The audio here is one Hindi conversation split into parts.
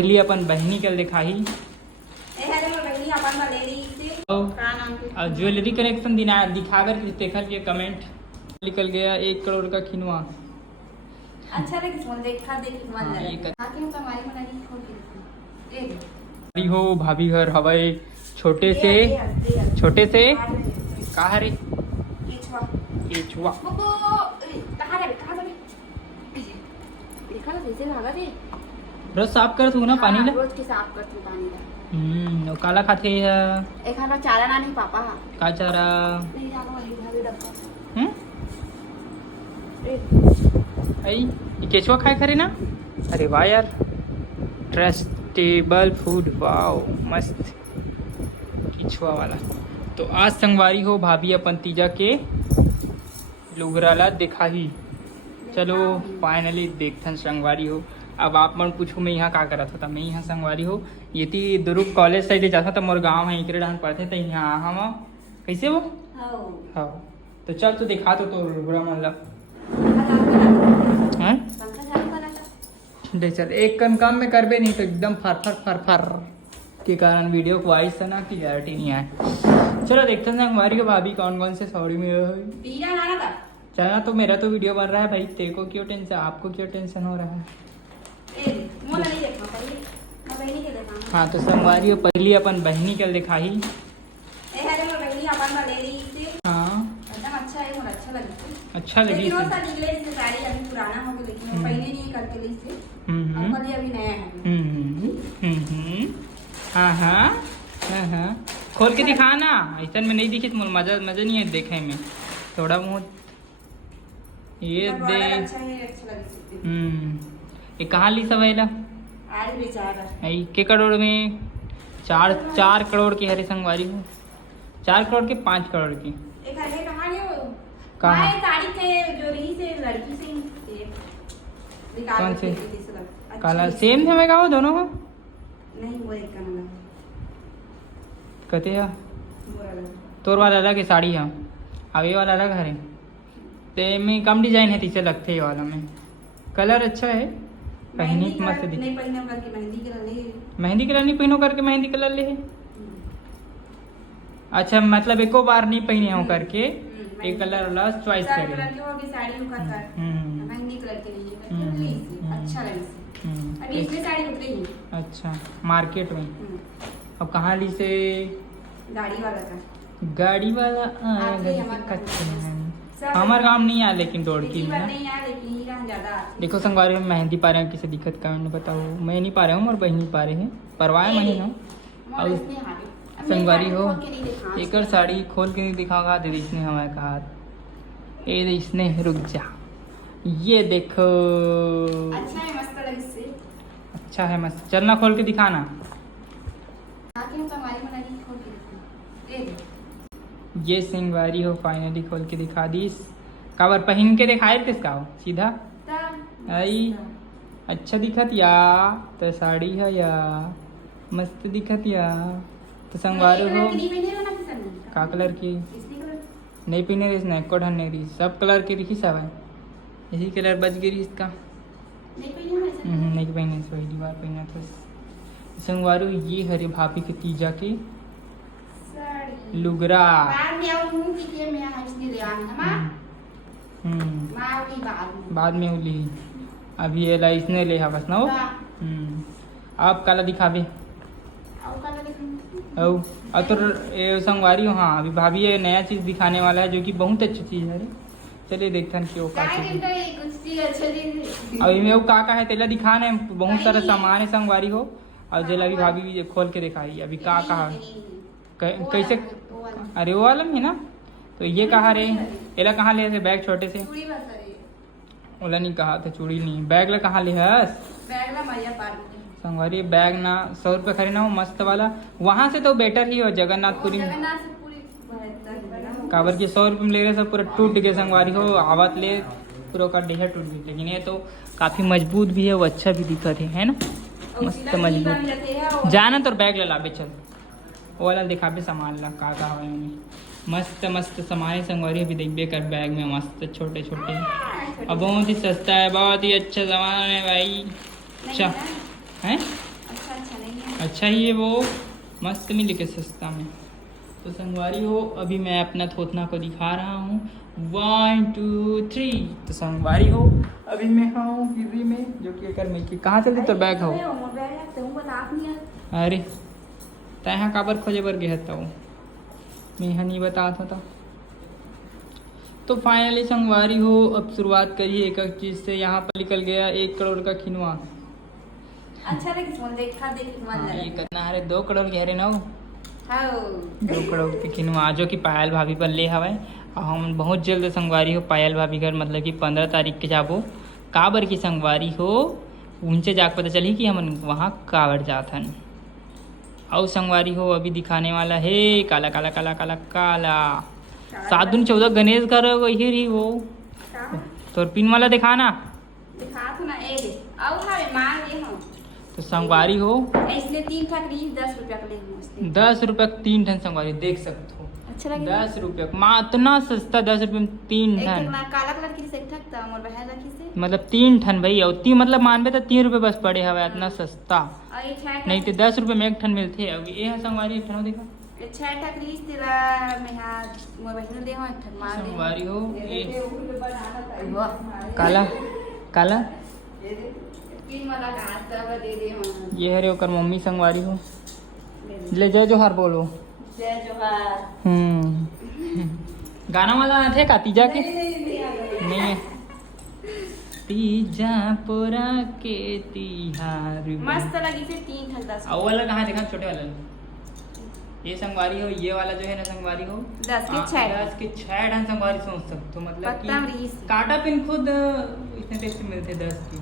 पहली अपन बहनी कल दिखाई और ज्वेलरी कलेक्शन दिखाकर देखल के कमेंट निकल गया 1 करोड़ का खिनवा। अच्छा देखा हो भाभी घर हवाई छोटे से कहा रे केचुआ रोज साफ कर तू ना पानी ला रोज के साफ कर तू पानी ला और काला खाते है एक हाथ चारा ना नहीं पापा का चारा नहीं जानो वही भाभी डब्बा आई ये केचुआ खाए खरे ना। अरे वाह यार ट्रस्टेबल फूड वाओ मस्त केचुआ वाला। तो आज संगवारी हो भाभी अपन तीजा के लुगराला देखा ही। चलो फाइनली देखथन संगवारी हो। अब आप मन पूछो मैं यहाँ का करत था। मैं यहाँ संगवारी हो ये थी दुर्ग कॉलेज साइड जाता था मोर गाँव है इकरे डाहन पढ़ते थे यहाँ हम कैसे वो हाँ तो चल तू दिखा तो लुगरा मन ला चल एक काम में करबे नहीं तो एकदम फर के कारण वीडियो को वॉइस ना क्लियरिटी नहीं आए। चलो देखते हैं हमारी को भाभी कौन से सॉरी में चलना तो मेरा तो वीडियो बन रहा है भाई तेरे को क्यों टेंशन आपको क्यों टेंशन हो रहा है। हाँ तो संगवारी पहली अपन बहनी कल दिखाई। हाँ अच्छा लगी हाँ खोल के दिखा ना ऐसा में नहीं दिखी तो मजा नहीं है देखे में थोड़ा बहुत ये दे ये कहाँ ली सब के करोड़ में 4 करोड़ की हरे संगवारी हो 4 करोड़ के 5 करोड़ की कहाँ कौन से काला सेम है मैं कहा दोनों को नहीं वो एक का कहते हैं तोर वाला अलग है साड़ी है अब ये वाला अलग है ते में कम डिजाइन है तीसरे लगते ये वाला में कलर अच्छा है पहनी मस्त दिख मेहंदी कलर नहीं पहनो करके मेहंदी कलर ले अच्छा मतलब एको बार नहीं पहने हो करके एक कलर वाला चॉइस करे अच्छा मार्केट में अब कहाँ ली से गाड़ी वाला हमारे गाँव नहीं आया लेकिन डोड़की में देखो संगवारी में मेहंदी पा रहे हैं किसी दिक्कत का मैंने बताओ मैं नहीं पा रहा हूँ और बहन नहीं पा रहे हैं परवाह मैं हूँ और संगवारी हो एक साड़ी खोल के नहीं दिखाऊंगा दे इसने हमारे कहा ये इसने रुक जा ये देखो अच्छा है मस्त चलना खोल के दिखाना ये सिंगवारी हो फाइनली खोल के दिखा दी काबर पहन के दिखाए किसका हो सीधा आई अच्छा दिखत या तो साड़ी है या मस्त दिखत या तो संगवारी हो का कलर की नहीं पहने रही इसने एको ढन नहीं रही सब कलर की दिखी सब है यही कलर बच गई इसका नहीं पहने पहली बार पहना था संगवारू ये हरे भाभी के तीजा के लुगरा बाद में उली अभी ये इसने ले बस ना आप काला दिखावे और तो संगवारी हो हाँ अभी भाभी ये नया चीज दिखाने वाला है जो कि बहुत अच्छी चीज है। चलिए देखते हैं क्यों अभी में वो का है तेला दिखाने बहुत सारा सामान है संगवारी हो और जेला भी भाभी भी खोल के दिखाई अभी का कैसे अरे वो वाला है ना तो ये कहा रे एला कहाँ ले बैग छोटे से ओला नहीं कहा था चूड़ी नहीं बैग ला कहाँ ले संगवारी बैग ना 100 रुपये खरीदना हो मस्त वाला वहाँ से तो बेटर ही हो जगन्नाथपुरी में काबर के 100 रुपये में ले रहे सब पूरा टूट गए संगवारी हो आवत ले पूरा का ढेर टूट गई लेकिन ये तो काफी मजबूत भी है वो अच्छा भी दिखत है ना मस्त मजबूत जाना तो बैग ला लाबे चल वो वाला दिखाबे सामान ला का मस्त मस्त सामान संगवारी अभी देखबे कर बैग में मस्त छोटे छोटे और बहुत ही सस्ता है बहुत ही अच्छा सामान है भाई अच्छा है नहीं है। अच्छा ही है वो, मस्त मिले के सस्ता में। तो संगवारी हो अभी मैं अपना थोतना को दिखा रहा हूँ 1 2 3। तो संगवारी हो अभी मैं हूँ हिरी में, जो कि अगर मैं कि कहाँ चलती तो बैग हो। अरे तहाँ काबर खोजे बर गया था मैं नहीं बता था। तो फाइनली संगवारी हो अब शुरुआत करिए एक एक चीज से। यहाँ पर निकल गया 1 करोड़ का खिनवा। अच्छा रे किस्मत देखा देख मन हाँ, ये कितना है 2 करोड़ गहरे ना हां 2 करोड़ के खिनवा, जो कि पायल भाभी पर ले हवा। और हम बहुत जल्द संगवारी हो पायल भाभी घर, मतलब कि 15 तारीख के जाबो काबर की संगवारी हो उनसे जाकर पता चली कि हम वहाँ काबर जाथन। और संगवारी हो अभी दिखाने वाला है काला काला काला काला काला 7 दूनी 14 गणेश घर वही रही वो। तो पिन वाला दिखाना दिखा तो ना ए दे आओ हां मांग ले हम। तो संगवारी हो इसलिए 3 ठक रीस 10 रुपया का ले हम। 10 रुपये 3 ठन संगवारी देख सकते हो। अच्छा लगे 10 रुपये माँ इतना सस्ता, 10 रुपये में 3 एक ठन। ठक काला कलर की से ठक ता मोर बहन रखी से मतलब 3 ठन भाई, और 3 मतलब मानबे तो 3 रुपये बस पड़े हवे, इतना सस्ता। और ये ठक नहीं तो 10 रुपये में 1 ठन मिलते। अब ये है संगवारी 1 ठन देखा अच्छा ठक रीस तेरा मैं हां मोर बहन दे हो ठक मार दे संगवारी हो ये वाह काला काला पिन वाला घास सब दे दे हम। ये है रे ओकर मम्मी संगवारी हो। ले जाओ जोहार बोलो। जय जोहार। गाना वाला थे का तीजा के नहीं नहीं है। तीजा पोरा के तिहार मस्त लगी से 3 ठक 10 और वाला कहाँ देखा छोटे वाला ये संगवारी हो। ये वाला जो है ना संगवारी हो 10 के 6 10 के 6 ढंग संगवारी सोच सकते हो। मतलब पत्ता कि रीस कांटा पिन खुद इतने टेस्ट मिलते 10 की।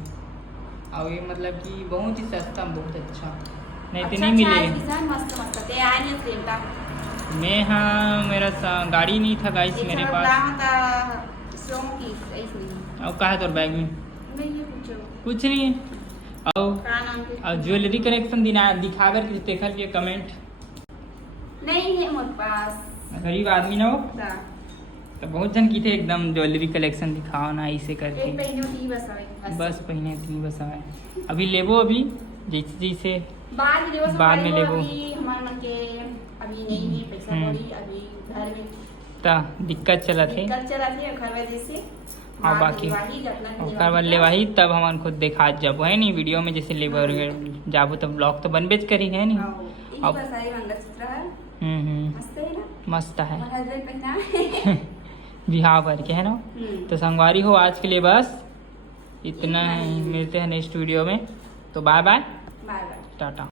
और ये मतलब कि बहुत ही सस्ता, बहुत अच्छा नहीं तो नहीं मिलेगा। मस्त मस्त ते आए नहीं सेंटा मैं हाँ मेरा गाड़ी नहीं था गाइस मेरे पास। सोंकी ऐसे नहीं और कहा है तोर बैग में नहीं है कुछ नहीं है। और का नाम के ज्वेलरी कलेक्शन दिखा कर देखा लिए कमेंट नहीं है मोर पास। गरीब आदमी ना हो दा तो बहुत जन की थे एकदम ज्वेलरी कलेक्शन दिखाओ ना ऐसे करके। एक पहले टी बस आवे बस पहने इतनी बस आए अभी लेबो अभी जैसे जैसे बाद में लेबो। अभी हमारे मन के अभी नहीं है पैसा कौड़ी अभी घर में ता दिक्कत चला थे दिक्कत चला थी घर वजह से और बाकी ओकर बाद लेवाही तब हमन खुद देखा जब है नहीं वीडियो में जैसे लेबर जाबो तब ब्लॉग तो बनबेच करी है नहीं। अब सारी मंगलसूत्र है मस्त है ना मस्त है हमारा हस्बैंड पहना है बिहाव करके है ना। तो संगवारी हो आज के लिए बस इतना ही, मिलते हैं नेक्स्ट वीडियो में। तो bye bye bye bye Tata.